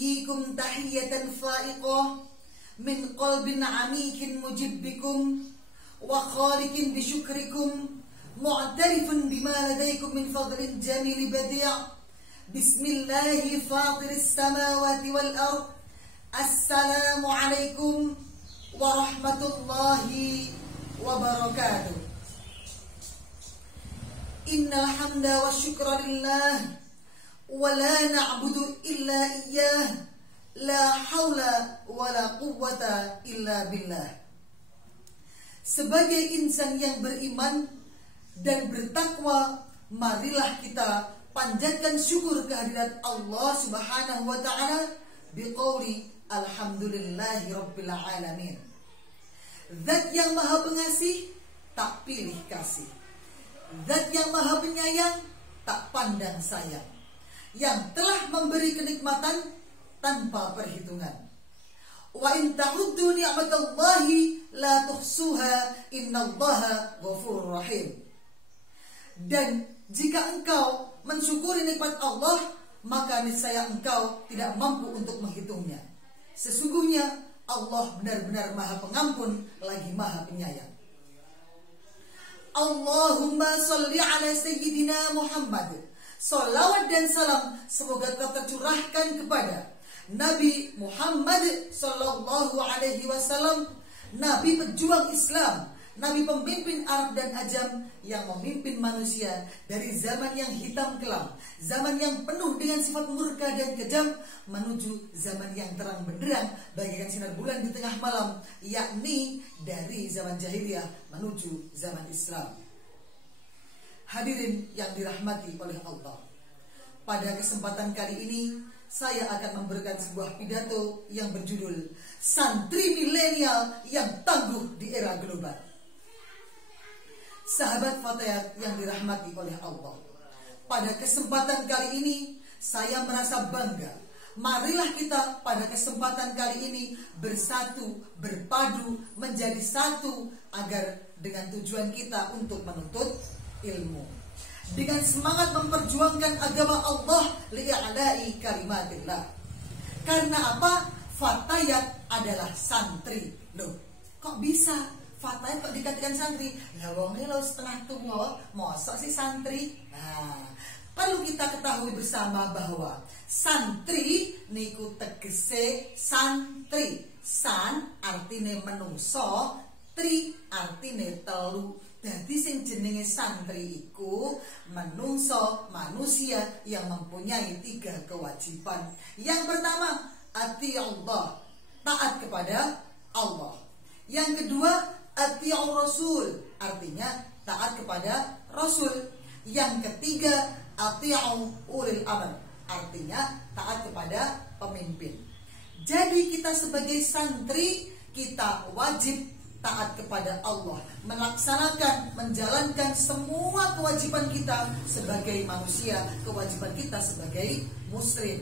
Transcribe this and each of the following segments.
uhayyikum tahiyatan fa'iqah min qalbin amikin mujibbikum wa khalikin bisyukrikum mu'tarifun bima ladaikum min fadlin jamil badi'. Bismillahi fatiris samawati wal ard. Assalamu alaikum warahmatullahi wabarakatuh. Innal hamda wa syukra lillah wa la na'budu illa iyyah, la haula wa la quwwata illa billah. Sebagai insan yang beriman dan bertakwa, marilah kita panjatkan syukur kehadirat Allah Subhanahu wa taala biqauli alhamdulillahi rabbil alamin. Zat yang maha pengasih tak pilih kasih, Zat yang maha penyayang tak pandang sayang, yang telah memberi kenikmatan tanpa perhitungan. Wa in ta'uddu ni'matallahi la tuhsuha innallaha ghafurur rahim. Dan jika engkau mensyukuri nikmat Allah, maka niscaya engkau tidak mampu untuk menghitungnya. Sesungguhnya Allah benar-benar maha pengampun lagi maha penyayang. Allahumma salli ala Sayyidina Muhammad. Salawat dan salam semoga tercurahkan kepada Nabi Muhammad sallallahu alaihi wasallam, Nabi pejuang Islam, Nabi pemimpin Arab dan Ajam yang memimpin manusia dari zaman yang hitam kelam, zaman yang penuh dengan sifat murka dan kejam, menuju zaman yang terang benderang bagaikan sinar bulan di tengah malam, yakni dari zaman jahiliyah menuju zaman Islam. Hadirin yang dirahmati oleh Allah, pada kesempatan kali ini saya akan memberikan sebuah pidato yang berjudul Santri Milenial yang Tangguh di Era Global. Sahabat Fatayat yang dirahmati oleh Allah, pada kesempatan kali ini saya merasa bangga. Marilah kita pada kesempatan kali ini bersatu, berpadu, menjadi satu agar dengan tujuan kita untuk menuntut ilmu, dengan semangat memperjuangkan agama Allah li'a'la'i kalimatillah. Karena apa? Fatayat adalah santri. Loh, kok bisa Fatayat kok dikatakan santri? Lah wong lo setengah tua, mosok sih santri? Nah, perlu kita ketahui bersama bahwa santri niku tegese santri. San artine menungso, tri artine telu. Jadi sing jenenge santri iku menungso, manusia yang mempunyai 3 kewajiban. Yang pertama, ati Allah, taat kepada Allah. Yang kedua, ati'ur Rasul, artinya taat kepada Rasul. Yang ketiga, ati'u ulil amr, artinya taat kepada pemimpin. Jadi kita sebagai santri, kita wajib taat kepada Allah, melaksanakan, menjalankan semua kewajiban kita sebagai manusia, kewajiban kita sebagai muslim.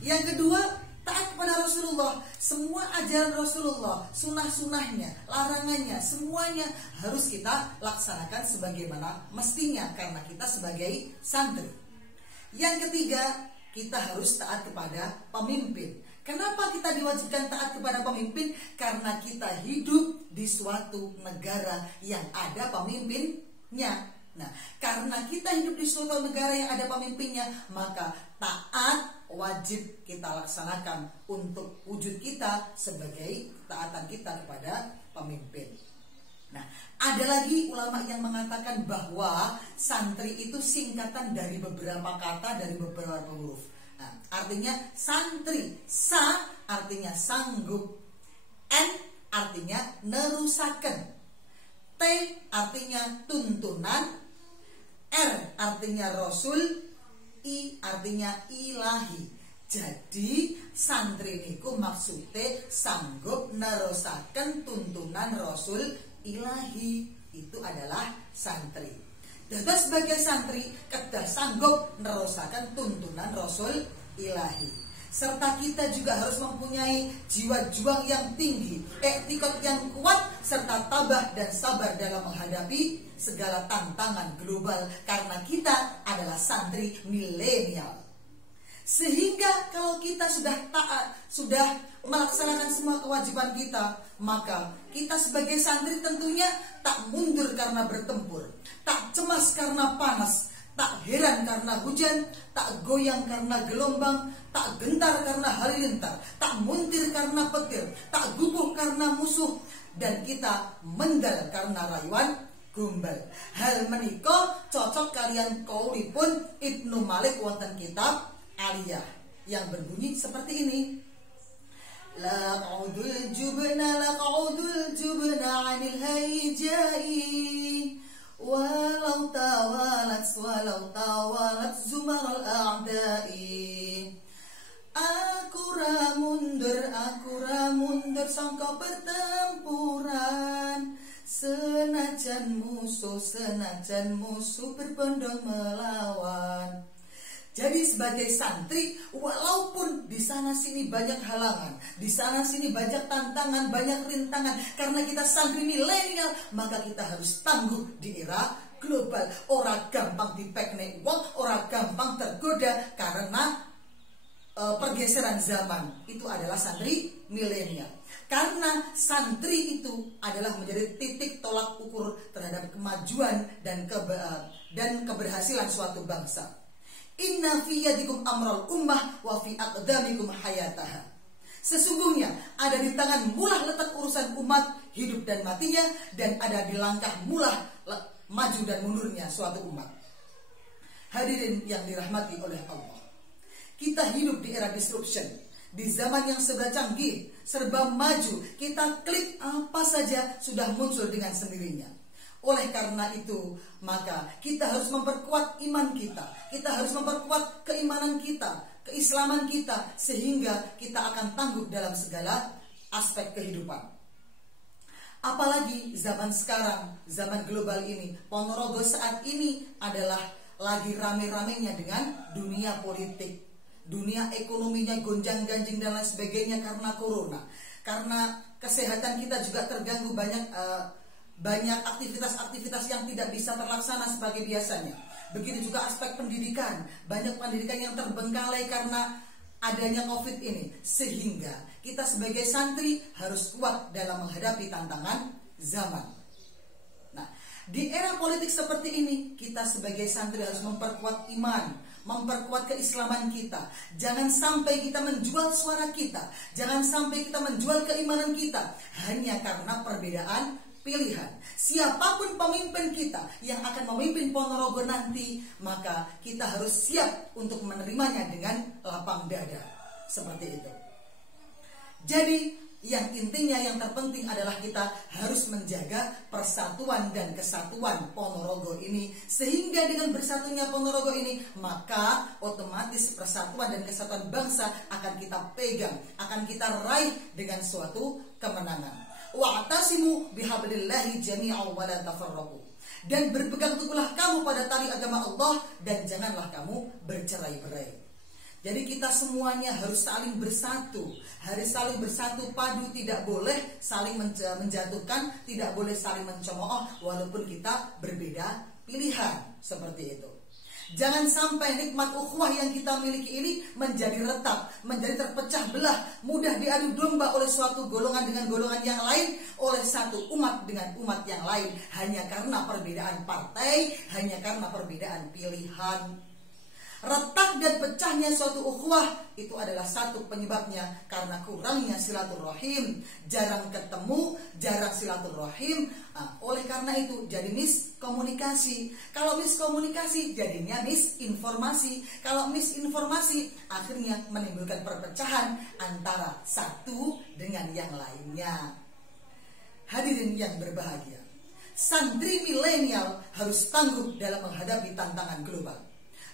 Yang kedua, taat kepada Rasulullah. Semua ajaran Rasulullah, sunnah-sunnahnya, larangannya, semuanya harus kita laksanakan sebagaimana mestinya karena kita sebagai santri. Yang ketiga, kita harus taat kepada pemimpin. Kenapa kita diwajibkan taat kepada pemimpin? Karena kita hidup di suatu negara yang ada pemimpinnya. Nah, karena kita hidup di suatu negara yang ada pemimpinnya, maka taat wajib kita laksanakan untuk wujud kita sebagai taatan kita kepada pemimpin. Nah, ada lagi ulama yang mengatakan bahwa santri itu singkatan dari beberapa kata, dari beberapa huruf. Nah, artinya santri, sa artinya sanggup, n artinya nerusaken, t artinya tuntunan, r artinya rasul, i artinya ilahi. Jadi santri niku maksudnya sanggup nerusaken tuntunan rasul ilahi, itu adalah santri. Dados sebagai santri kedah sanggup nerusaken tuntunan rasul ilahi. Serta kita juga harus mempunyai jiwa juang yang tinggi, etikot yang kuat, serta tabah dan sabar dalam menghadapi segala tantangan global, karena kita adalah santri milenial. Sehingga kalau kita sudah taat, sudah melaksanakan semua kewajiban kita, maka kita sebagai santri tentunya tak mundur karena bertempur, tak cemas karena panas, tak heran karena hujan, tak goyang karena gelombang, tak gentar karena halilintar, tak muntir karena petir, tak gugup karena musuh, dan kita mendal karena rayuan gombal. Hal menika cocok kalian kaulipun Ibnu Malik wonten kitab Aliyah yang berbunyi seperti ini. Laq'udul jubna 'anil hayjai walau tawalat zumaral a'dai. Aku ra mundur sangka pertempuran, senajan musuh berbondong melawan. Jadi sebagai santri, walaupun di sana sini banyak halangan, di sana sini banyak tantangan, banyak rintangan, karena kita santri milenial, maka kita harus tangguh di era global. Ora gampang dipekne wong, ora gampang tergoda karena pergeseran zaman. Itu adalah santri milenial. Karena santri itu adalah menjadi titik tolak ukur terhadap kemajuan dan keberhasilan suatu bangsa. Inna fi yadikum amral ummah wa fi aqdamikum hayataha. Sesungguhnya ada di tangan mulah letak urusan umat, hidup dan matinya, dan ada di langkah mulah maju dan mundurnya suatu umat. Hadirin yang dirahmati oleh Allah, kita hidup di era disruption, di zaman yang serba canggih, serba maju. Kita klik apa saja sudah muncul dengan sendirinya. Oleh karena itu, maka kita harus memperkuat iman kita. Kita harus memperkuat keimanan kita, keislaman kita, sehingga kita akan tangguh dalam segala aspek kehidupan. Apalagi zaman sekarang, zaman global ini, Ponorogo saat ini adalah lagi rame-ramenya dengan dunia politik, dunia ekonominya gonjang-ganjing dan lain sebagainya karena corona. Karena kesehatan kita juga terganggu, banyak aktivitas-aktivitas yang tidak bisa terlaksana sebagai biasanya. Begitu juga aspek pendidikan, banyak pendidikan yang terbengkalai karena adanya COVID ini. Sehingga kita sebagai santri harus kuat dalam menghadapi tantangan zaman. Nah, di era politik seperti ini, kita sebagai santri harus memperkuat iman, memperkuat keislaman kita. Jangan sampai kita menjual suara kita, jangan sampai kita menjual keimanan kita hanya karena perbedaan pilihan. Siapapun pemimpin kita yang akan memimpin Ponorogo nanti, maka kita harus siap untuk menerimanya dengan lapang dada. Seperti itu. Jadi yang intinya, yang terpenting adalah kita harus menjaga persatuan dan kesatuan Ponorogo ini. Sehingga dengan bersatunya Ponorogo ini, maka otomatis persatuan dan kesatuan bangsa akan kita pegang, akan kita raih dengan suatu kemenangan. Wa'tasimu bihablillahi jami'an wa la tafarraqu. Dan berpegang teguhlah kamu pada tali agama Allah dan janganlah kamu bercerai-berai. Jadi kita semuanya harus saling bersatu, harus saling bersatu padu, tidak boleh saling menjatuhkan, tidak boleh saling mencemooh walaupun kita berbeda pilihan, seperti itu. Jangan sampai nikmat ukhuwah yang kita miliki ini menjadi retak, menjadi terpecah belah, mudah diadu domba oleh suatu golongan dengan golongan yang lain, oleh satu umat dengan umat yang lain, hanya karena perbedaan partai, hanya karena perbedaan pilihan. Retak dan pecahnya suatu ukhuwah itu adalah satu penyebabnya karena kurangnya silaturahim, jarang ketemu, jarang silaturahim. Oleh karena itu jadi miskomunikasi. Kalau miskomunikasi jadinya misinformasi. Kalau misinformasi akhirnya menimbulkan perpecahan antara satu dengan yang lainnya. Hadirin yang berbahagia, santri milenial harus tangguh dalam menghadapi tantangan global.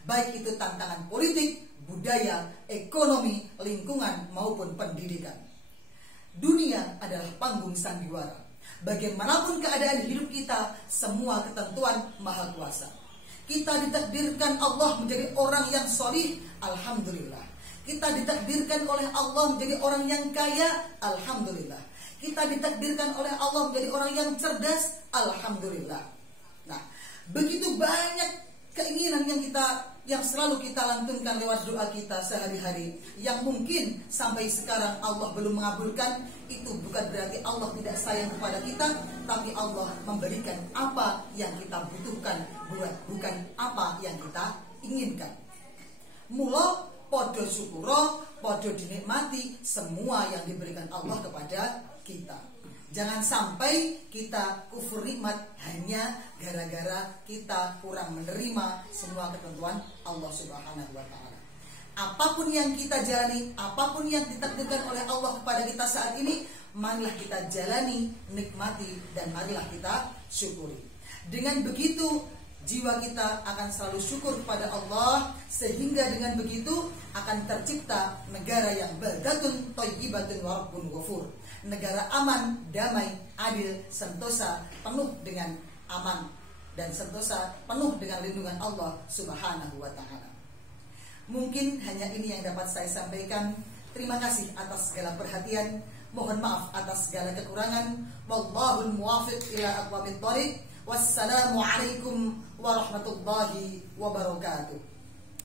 Baik itu tantangan politik, budaya, ekonomi, lingkungan maupun pendidikan. Dunia adalah panggung sandiwara. Bagaimanapun keadaan hidup kita, semua ketentuan Maha Kuasa. Kita ditakdirkan Allah menjadi orang yang sholih, alhamdulillah. Kita ditakdirkan oleh Allah menjadi orang yang kaya, alhamdulillah. Kita ditakdirkan oleh Allah menjadi orang yang cerdas, alhamdulillah. Nah, begitu banyak keinginan yang selalu kita lantunkan lewat doa kita sehari-hari, yang mungkin sampai sekarang Allah belum mengabulkan, itu bukan berarti Allah tidak sayang kepada kita, tapi Allah memberikan apa yang kita butuhkan, bukan apa yang kita inginkan. Mula podo syukuro, podo dinikmati semua yang diberikan Allah kepada kita. Jangan sampai kita kufur nikmat hanya gara-gara kita kurang menerima semua ketentuan Allah Subhanahu wa Ta'ala. Apapun yang kita jalani, apapun yang ditakdirkan oleh Allah kepada kita saat ini, marilah kita jalani, nikmati, dan marilah kita syukuri. Dengan begitu, jiwa kita akan selalu syukur kepada Allah, sehingga dengan begitu akan tercipta negara yang baldatun thayyibatun wa rabbun ghafur. Negara aman, damai, adil, sentosa, penuh dengan aman, dan sentosa penuh dengan lindungan Allah Subhanahu wa Ta'ala. Mungkin hanya ini yang dapat saya sampaikan. Terima kasih atas segala perhatian. Mohon maaf atas segala kekurangan. Wallahul muwaffiq ila aqwamit thoriq. Wassalamualaikum warahmatullahi wabarakatuh.